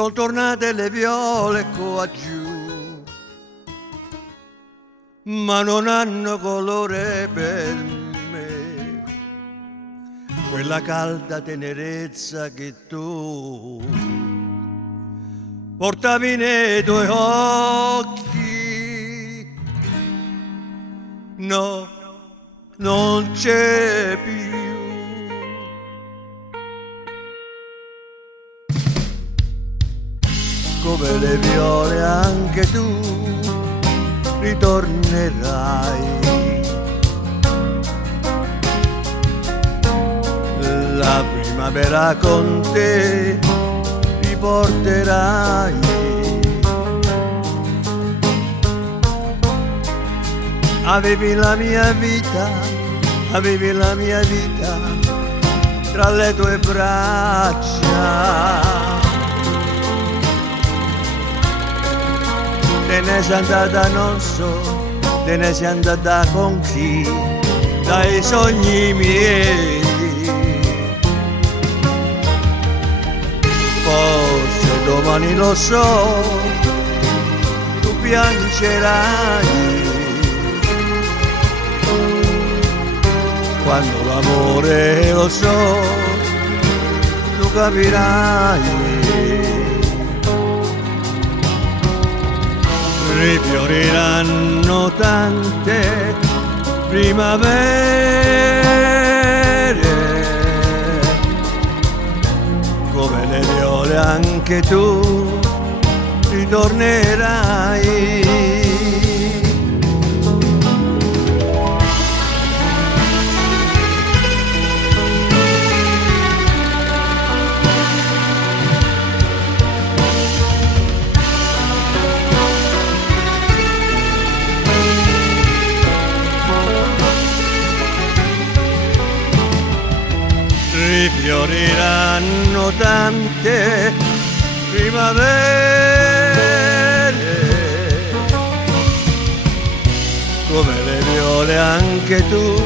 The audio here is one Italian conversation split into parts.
Sono tornate le viole qua giù, ma non hanno colore per me, quella calda tenerezza che tu portavi nei tuoi occhi. No, non c'è più. Come le viole anche tu ritornerai. La primavera con te riporterai. Avevi la mia vita, avevi la mia vita tra le tue braccia. Te ne sei andata non so, te ne sei andata con chi, dai sogni miei. Forse domani lo so, tu piangerai, quando l'amore lo so, tu capirai. Rifioriranno tante primavere, come le viole anche tu ritornerai. Rifioriranno tante primavere, come le viole anche tu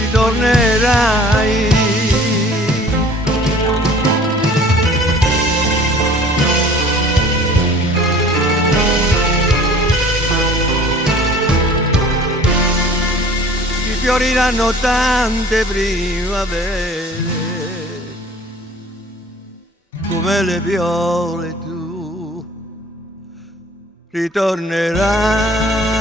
ritornerai. Rifioriranno tante primavere, come le viole tu ritornerai.